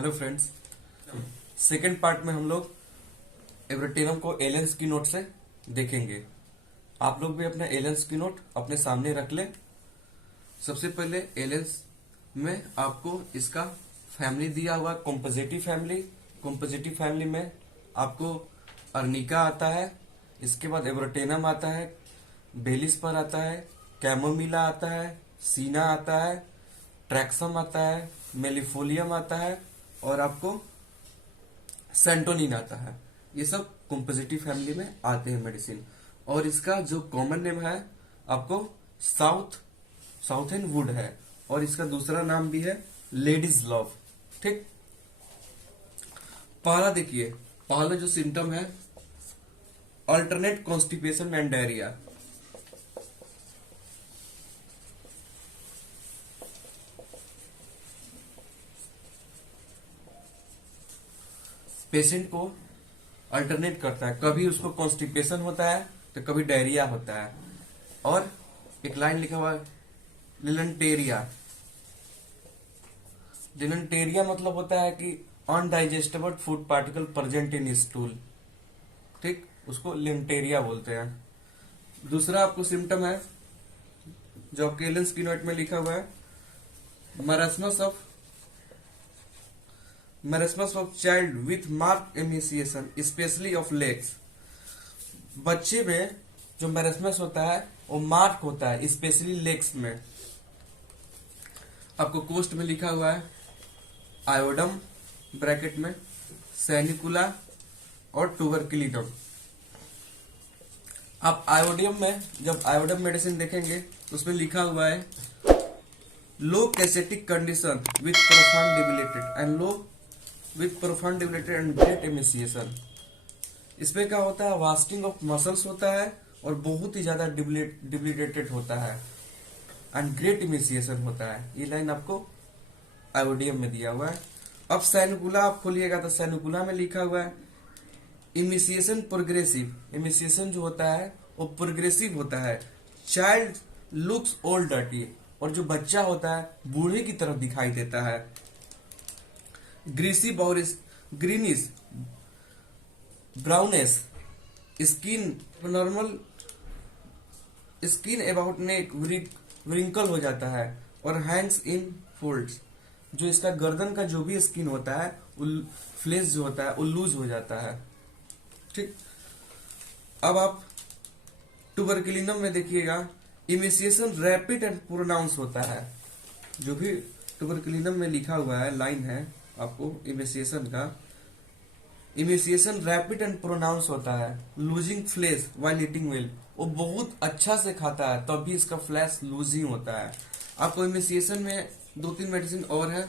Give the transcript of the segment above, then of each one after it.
Hello friends. Second part में हम लोग एब्रेटिनम को एलेंस की नोट से देखेंगे। आप लोग भी अपना एलेंस की नोट अपने सामने रख लें। सबसे पहले एलेंस में आपको इसका फैमिली दिया हुआ कॉम्पोजिटिव फैमिली। कॉम्पोजिटिव फैमिली में आपको अर्निका आता है, इसके बाद एब्रेटिनम आता है, बेलिस्पर आता है, कैमोमिला आता है, सीना आता है, ट्रैक्सम आता है, मेलिफोलियम आता है और आपको सेंटोनिन आता है। ये सब कॉम्पोजिटिव फैमिली में आते हैं मेडिसिन। और इसका जो कॉमन नेम है आपको साउथर्न वुड है और इसका दूसरा नाम भी है लेडीज लव। ठीक, पहला देखिए, पहला जो सिम्टम है alternate constipation and diarrhoea. Patient को अल्टरनेट करता है, कभी उसको कॉन्स्टिपेशन होता है तो कभी डायरिया होता है। और एक लाइन लिखा हुआ है लिलेंटेरिया। लिलेंटेरिया मतलब होता है कि undigestable food particle present in stool. ठीक, उसको लिलेंटेरिया बोलते हैं। दूसरा आपको सिम्टम है जो आपके एलेंस की नोट में लिखा हुआ है marasmus of child with mark emaciation specially of legs. बच्चे में जो मरस्मस होता है वो मार्क होता है स्पेशली लेग्स में। आपको कोस्ट में लिखा हुआ है आयोडम ब्रैकेट में सैनिकुला और ट्यूबरकुलिनम। आप आयोडियम में जब आयोडम मेडिसिन देखेंगे तो उसमें लिखा हुआ है low cachectic condition with profound debilitated and great emaciation. इसमें क्या होता है, वास्टिंग ऑफ मसल्स होता है और बहुत ही ज्यादा डिबिलिटेटेड होता है एंड ग्रेट इमिसिएशन होता है। ये लाइन आपको आयोडियम में दिया हुआ है। अब सैनिकुला आप खोलिएगा तो सैनिकुला में लिखा हुआ है इमिसिएशन प्रोग्रेसिव। इमिसिएशन जो होता है वो प्रोग्रेसिव होता है। चाइल्ड लुक्स ओल्ड डर्टी, और जो बच्चा होता है बूढ़े की तरफ दिखाई देता है। Greasy boris greenish brownness skin normal skin about neck wrinkle हो जाता है और हैंड्स इन फोल्ड्स। जो इसका गर्दन का जो भी स्किन होता है फ्लेश जो होता है वो लूज हो जाता है। ठीक, अब आप ट्यूबरकुलिनम में देखिएगा इमिसिएशन रैपिड एंड प्रोनाउंस होता है। जो भी ट्यूबरकुलिनम में लिखा हुआ है लाइन है आपको इमिसिएशन का, इमिसिएशन रैपिड एंड प्रोनाउंस होता है। Losing flesh while eating well, वो बहुत अच्छा से खाता है तब भी इसका फ्लैश लूजिंग होता है। आपको इमिसिएशन में 2-3 मेडिसिन और है।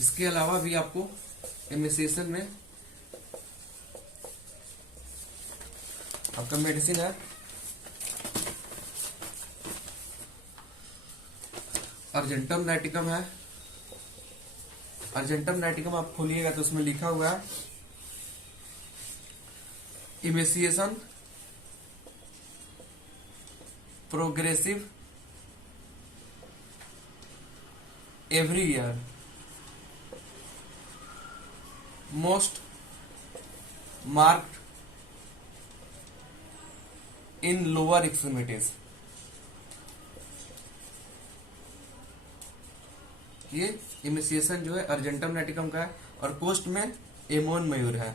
इसके अलावा भी आपको इमिसिएशन में आपका मेडिसिन है अर्जेंटम नाइटिकम है। अर्जेंटम नाइटिकम आप खोलिएगा तो उसमें लिखा हुआ है emaciation progressive every year most marked in lower extremities. ये इमिसिएशन जो है अर्जेंटम नाइटिकम का है और कोस्ट में एमोन मयूर है।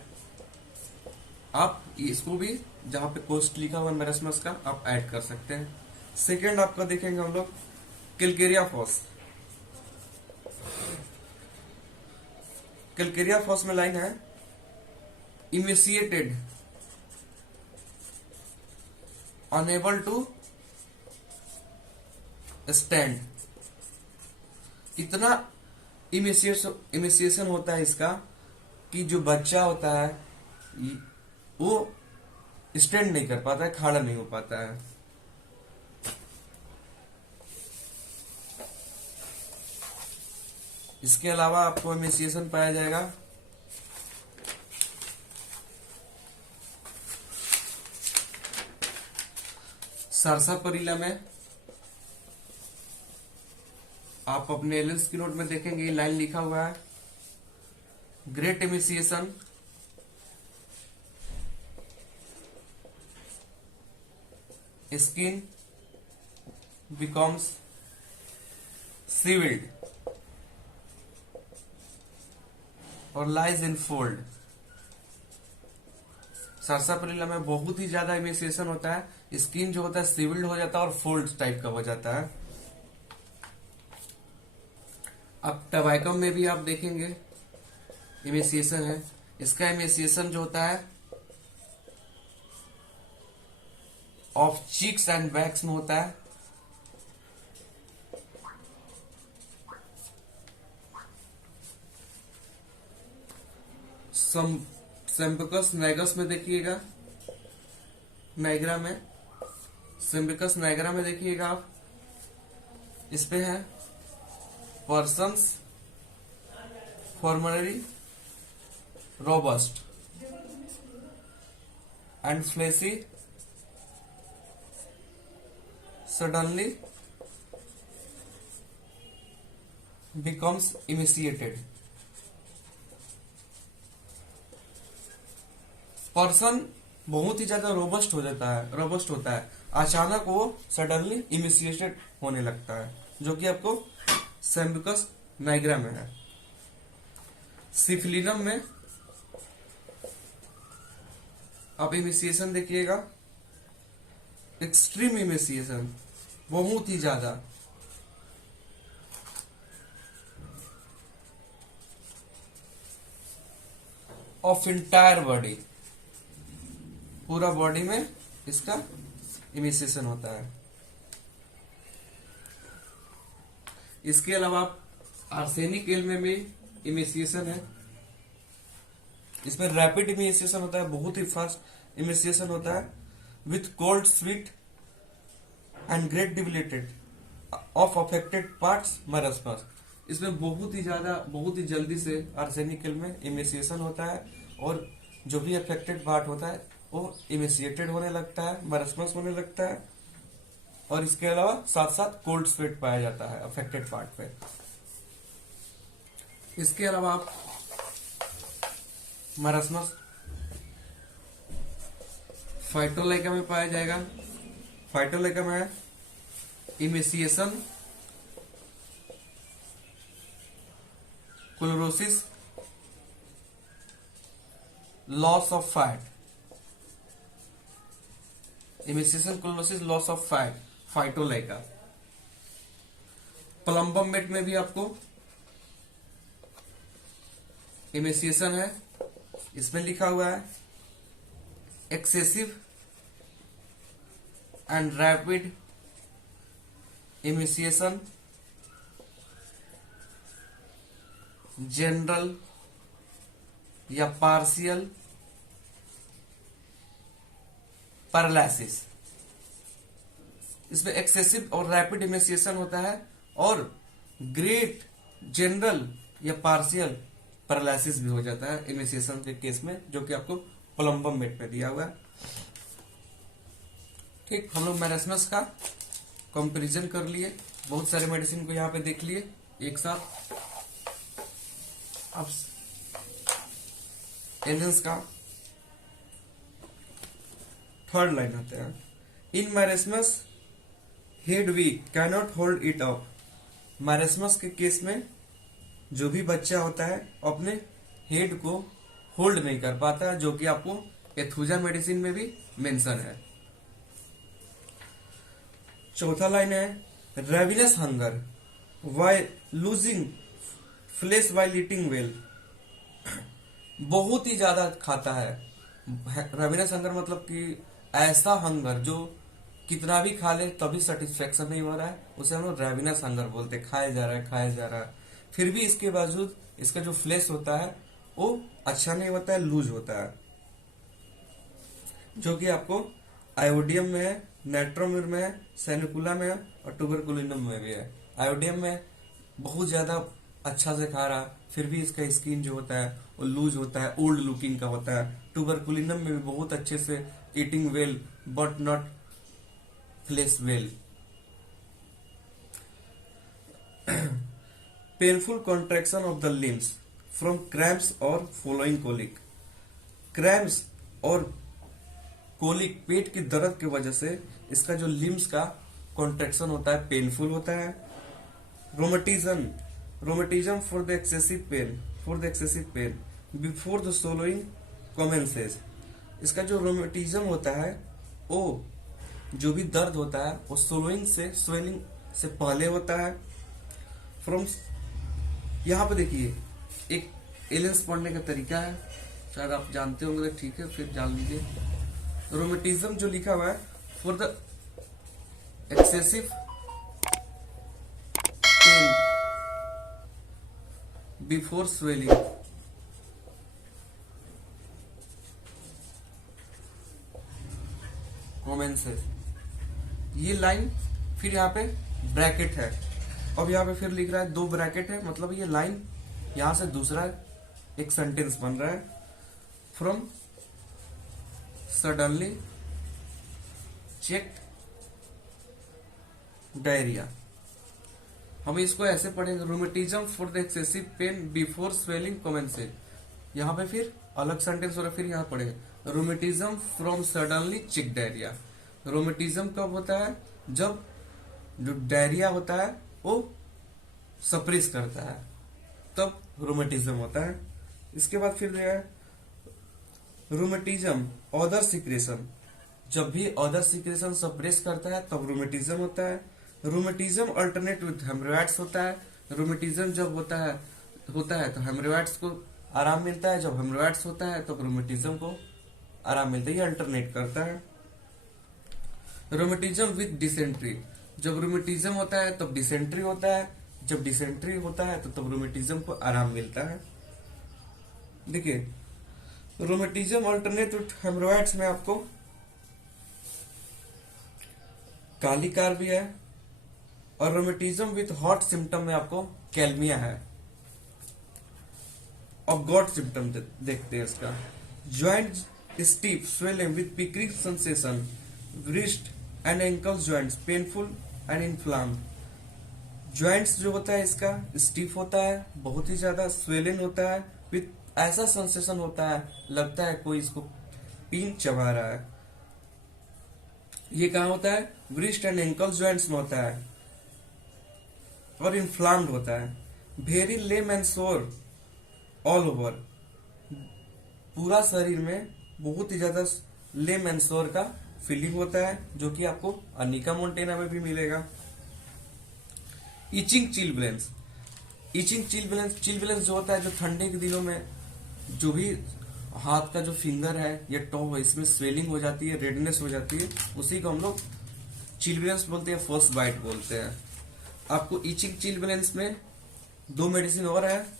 आप इसको भी जहां पे कोस्ट लिखा हुआ मेरस्मस का आप ऐड कर सकते हैं। सेकेंड आपका देखेंगे हम लोग कैलकेरिया फॉस। कैलकेरिया फॉस में लाइन है इमिसिएटेड अनेबल टू स्टैंड। इतना इमिसिएशन होता है इसका कि जो बच्चा होता है वो स्टैंड नहीं कर पाता है, खड़ा नहीं हो पाता है। इसके अलावा आपको इमिसिएशन पाया जाएगा सारसापरिला में आप अपने एलेंस की नोट में देखेंगे लाइन लिखा हुआ है, ग्रेट इमिसिएशन स्किन बिकम्स सीविल्ड और लाइज इन फोल्ड। सारसापरिला में बहुत ही ज्यादा इमिसिएशन होता है, स्किन जो होता है सीविल्ड हो जाता है और फोल्ड टाइप का हो जाता है। अब टबैकम में भी आप देखेंगे इमिसिएशन है, इसका इमिसिएशन जो होता है ऑफ चीक्स एंड बैक्स में होता है। सिम्बिकस नाइगस में देखिएगा, नाइग्रा में, सिम्बिकस नाइग्रा में देखिएगा आप, इस पे है persons formally robust and fleshy suddenly becomes emaciated। Person बहुत ही ज्यादा रोबस्ट हो जाता है, रोबस्ट होता है, अचानक वो सडनली इमिसिएटेड होने लगता है, जो कि आपको सिम्बिकस नाइग्रा में है। सिफिलिनम में आप इमिसिएशन देखिएगा, एक्सट्रीम इमिसिएशन, बहुत ही ज्यादा। ऑफ इंटायर बॉडी, पूरा बॉडी में इसका इमिसिएशन होता है। इसके अलावा आर्सेनिक एल में भी इमिसिएशन है, इसमें रैपिड इमिसिएशन होता है, बहुत ही फास्ट इमिसिएशन होता है, with cold sweat and great debilitated of affected parts marasmus. इसमें बहुत ही ज्यादा, बहुत ही जल्दी से आर्सेनिकल में इमिसिएशन होता है और जो भी अफेक्टेड पार्ट होता है वो इमिसिएटेड होने लगता है, मरस्मस होने लगता है। और इसके अलावा साथ साथ कोल्ड स्वेट पाया जाता है अफेक्टेड पार्ट पे। इसके अलावा आप मरस्मस फाइटोलाइका में पाया जाएगा। फाइटोलाइका में है emaciation, chlorosis, loss of fat, emaciation, chlorosis, loss of fat, Phytolacca. Plumbum met में भी आपको इमिसिएशन है, इसमें लिखा हुआ है excessive and rapid emaciation, general या पार्शियल पैरालिसिस। इसमें एक्सेसिव और रैपिड इमिसिएशन होता है और ग्रेट, जनरल या पार्शियल पैरालिसिस भी हो जाता है इमिसिएशन के केस में, जो कि आपको प्लम्बम मेट में दिया हुआ है। ठीक, हम लोग मैरस्मस का कंपैरिजन कर लिए, बहुत सारे मेडिसिन को यहाँ पे देख लिए एक साथ। अब एलियंस का थर्ड लाइन आते हैं। In marasmus head weak cannot hold it up. Marasmus के केस में जो भी बच्चा होता है अपने हेड को होल्ड नहीं कर पाता है, जो कि आपको एथुजा मेडिसिन में भी मेंशन है। चौथा लाइन है ravenous hunger while losing flesh while eating well. बहुत ही ज्यादा खाता है। रेविनस हंगर मतलब कि ऐसा हंगर जो कितना भी खा ले तभी सेटिस्फेक्शन नहीं हो रहा है, उसे हम लोग रेविनस हंगर बोलते। खाया जा रहा है, खाया जा रहा है, फिर भी इसके बावजूद इसका जो फ्लेश होता है वो अच्छा नहीं होता है, लूज होता है, जो कि आपको आयोडियम में है, नाइट्रोमिर में है, सैनिकुला में है और ट्यूबरकुलिनम में भी है। आयोडियम में बहुत ज्यादा अच्छा से खा रहा, फिर भी इसका स्किन जो होता है वो लूज होता है, ओल्ड लुकिंग का होता है। ट्यूबरकुलिनम में भी बहुत अच्छे से eating well but not flesh well. Painful contraction of the limbs from cramps और फॉलोइंग कोलिक। क्रैम्प्स और कोलिक पेट की दर्द की वजह से इसका जो लिम्स का कॉन्ट्रैक्शन होता है पेनफुल होता है। Rheumatism, rheumatism for the excessive pain before the swelling commences. इसका जो रोमेटिज्म होता है वो जो भी दर्द होता है वो स्वेलिंग से पहले होता है। फ्रॉम, यहाँ पे देखिए एक एलियंस पढ़ने का तरीका है, शायद आप जानते होंगे, ठीक है फिर जान लीजिए। रोमेटिज्म जो लिखा हुआ है for the excessive pain before swelling. Commences, ये लाइन फिर यहाँ पे ब्रैकेट है, अब यहाँ पे फिर लिख रहा है 2 ब्रैकेट है, मतलब ये लाइन यहां से दूसरा एक सेंटेंस बन रहा है। From suddenly checked diarrhoea. हम इसको ऐसे पढ़ेंगे, rheumatism for the excessive pain before swelling commences. यहाँ पे फिर अलग सेंटेंस हो रहा है, फिर यहाँ पढ़ेंगे rheumatism from suddenly check diarrhoea. Rheumatism कब होता है? जब जो डायरिया होता है वो सप्रेस करता है, तब रोमेटिज्म होता है। इसके बाद फिर है रोमेटिज्म अदर सिक्रेशन। जब भी अदर सिक्रेशन सप्रेस करता है तब रोमेटिज्म होता है। रोमेटिज्म अल्टरनेट विथ हेमरोइड्स होता है। रोमेटिज्म जब होता है तो हेमरोइड्स को आराम मिलता है, जब हेमरोइड्स होता है तो रोमेटिज्म को आराम मिलता है, ये अल्टरनेट करता है। Rheumatism with dysentery. जब रोमेटिज्म होता है तब डिसेंट्री होता है, जब डिसेंट्री होता है तो तब रोमेटिज्म को आराम मिलता है। देखिए रोमेटिज्म अल्टरनेट विथ हेमरोइड्स में आपको काली कार भी है, और रोमेटिज्म विथ हॉट सिम्टम में आपको कैल्मिया है। और गॉट सिम्टम देखते हैं इसका। Joint stiff swelling with pricking sensation, wrist and ankle joints painful and inflamed. Joints जो होता है इसका स्टीफ होता है, बहुत ही ज्यादा स्वेलिंग होता है, विथ ऐसा सेंसेशन होता है लगता है कोई इसको पिन चबा रहा है। ये कहाँ होता है? wrist एंड एंकल ज्वाइंट्स में होता है, और इन्फ्लाम्ड होता है। वेरी लेम एंड सोर ऑल ओवर। पूरा शरीर में बहुत ही ज्यादा लेम एंड सोर का फीलिंग होता है, जो कि आपको अनिका मोंटेना में भी मिलेगा। इचिंग चिलब्लेंस। इचिंग चिलब्लेंस जो होता है, जो ठंडे के दिनों में जो भी हाथ का जो फिंगर है या टॉ है इसमें स्वेलिंग हो जाती है, रेडनेस हो जाती है, उसी को हम लोग चिलब्लेंस बोलते हैं, फर्स्ट बाइट बोलते हैं। आपको इचिंग चिलब्लेंस में 2 मेडिसिन और है।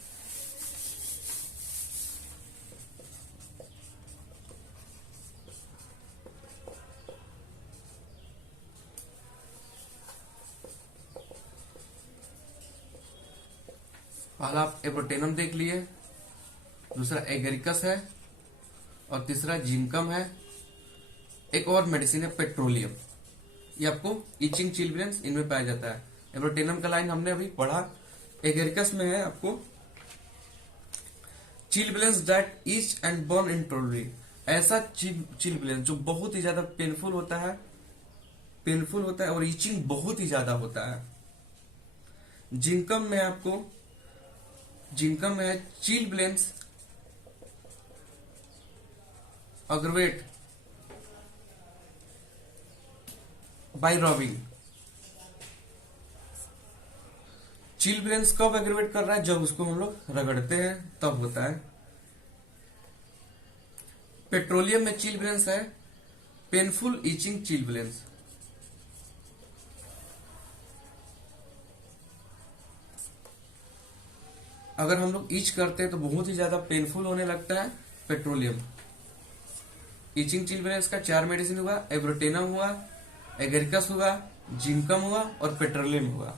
पहला आप एब्रोटेनम देख लिए, दूसरा एगेरिकस है, और तीसरा जिंकम है। एक और मेडिसिन है पेट्रोलियम। ये आपको इचिंग चिलब्लेंस इनमें पाया जाता है। एब्रोटेनम का लाइन हमने अभी पढ़ा। एगेरिकस में है आपको chilblains that itch and burn internally. ऐसा चिलब्लेंस जो बहुत ही ज्यादा पेनफुल होता है और इचिंग बहुत ही ज्यादा होता है। जिंकम में है चिलब्लेंस अग्रवेट बाय रबिंग। चिलब्लेंस कब एग्रीवेट कर रहा है? जब उसको हम लोग रगड़ते हैं तब होता है। पेट्रोलियम में चिलब्लेंस है पेनफुल इचिंग चिलब्लेंस। अगर हम लोग इच करते हैं तो बहुत ही ज्यादा पेनफुल होने लगता है पेट्रोलियम। इचिंग चिलब्लेंस का 4 मेडिसिन हुआ, एब्रोटेनम हुआ, एगेरिकस हुआ, जिंकम हुआ और पेट्रोलियम हुआ।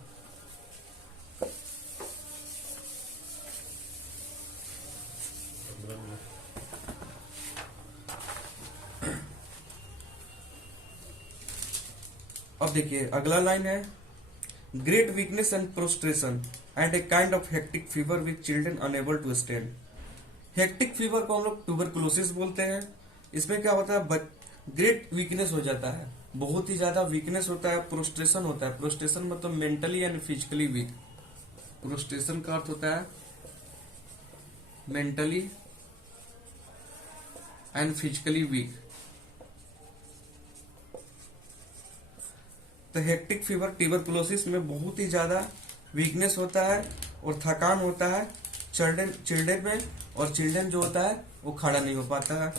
अब देखिए अगला लाइन है, great weakness and prostration and a kind of hectic fever with children unable to stand. Hectic fever को हम लोग ट्यूबरकुलोसिस बोलते हैं। इसमें क्या होता है, ग्रेट वीकनेस हो जाता है, बहुत ही ज्यादा वीकनेस होता है। प्रोस्ट्रेशन होता है, प्रोस्ट्रेशन मतलब mentally and physically weak. Prostration का अर्थ होता है मेंटली एंड फिजिकली वीक। तो हेक्टिक फीवर ट्यूबरकुलोसिस में बहुत ही ज्यादा वीकनेस होता है और थकान होता है चिल्ड्रन में, और चिल्ड्रन जो होता है वो खड़ा नहीं हो पाता है।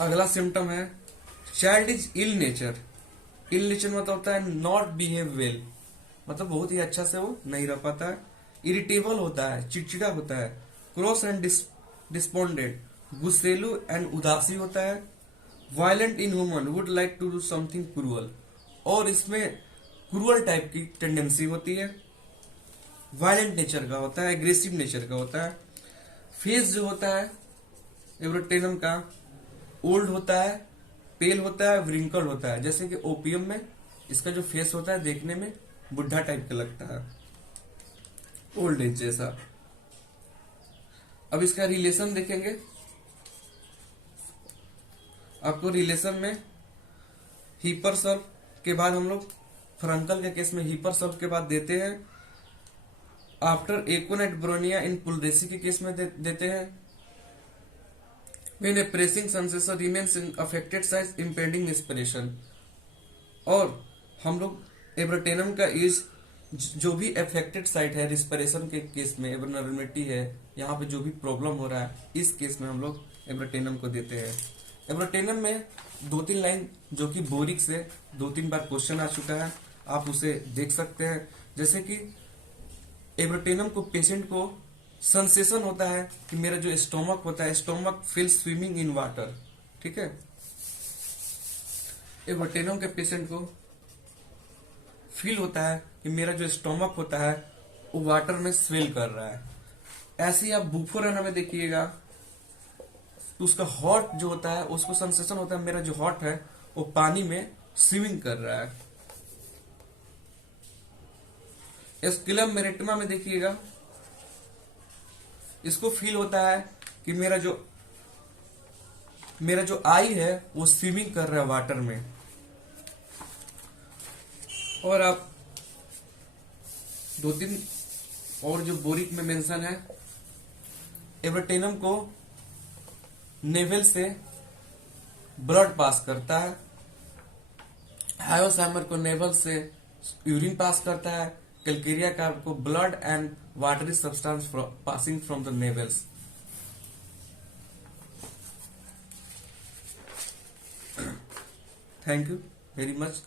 अगला सिम्टम है child is ill nature. Ill nature मतलब होता है नॉट बिहेव वेल, मतलब बहुत ही अच्छा से वो नहीं रह पाता है। इरिटेबल होता है, चिड़चिड़ा होता है। क्रॉस एंड डिस्पोंडेड, गुस्सेलू एंड उदासी होता है। Violent in human, would like to do something cruel, और इसमें क्रूअल टाइप की टेंडेंसी होती है। वायलेंट नेचर का होता है, एग्रेसिव नेचर का होता है। फेस जो होता है एब्रोटेनम का ओल्ड होता है, पेल होता है, व्रिंकल होता है। जैसे कि ओपियम में इसका जो फेस होता है देखने में बुढ़ा टाइप का लगता है, ओल्ड एज जैसा। अब इसका रिलेशन देखेंगे, आपको रिलेशन में हीपर सर्व के बाद हम लोग फ्रंकल के केस में हीपर सर्व के बाद देते हैं। आफ्टर एकोनेट ब्रोनिया इन पुलरेसी के केस में देते हैं। When a pressing sensation remains in affected site impeding respiration, और हम लोग एब्रोटेनम का यूज जो भी अफेक्टेड साइट है रिस्पिरेशन के केस में, एब्रोनॉर्मलिटी है, यहाँ पे जो भी प्रॉब्लम हो रहा है, इस केस में हम लोग एब्रोटेनम को देते हैं। एब्रोटेनम में 2-3 लाइन जो कि बोरिक से 2-3 बार क्वेश्चन आ चुका है, आप उसे देख सकते हैं। जैसे कि एब्रोटेनम को पेशेंट को सेंसेशन होता है कि मेरा जो स्टोमक होता है, stomach feel swimming in water, ठीक है। एब्रोटेनम के पेशेंट को फील होता है कि मेरा जो स्टोमक होता है वो वाटर में स्वेल कर रहा है। ऐसे ही आप बुफोरेना में देखिएगा तो उसका हॉट जो होता है उसको सेंसेशन होता है मेरा जो हॉट है वो पानी में स्विमिंग कर रहा है। एस्कुलम मेरिटमा में देखिएगा, इसको फील होता है कि मेरा जो आई है वो स्विमिंग कर रहा है वाटर में। और आप 2-3 और जो बोरिक में मेंशन है, एब्रोटेनम को नेवल से ब्लड पास करता है। हायोसाइमर को नेवल से यूरिन पास करता है। कैलकेरिया का को blood and watery substance passing from the navels. Thank you very much.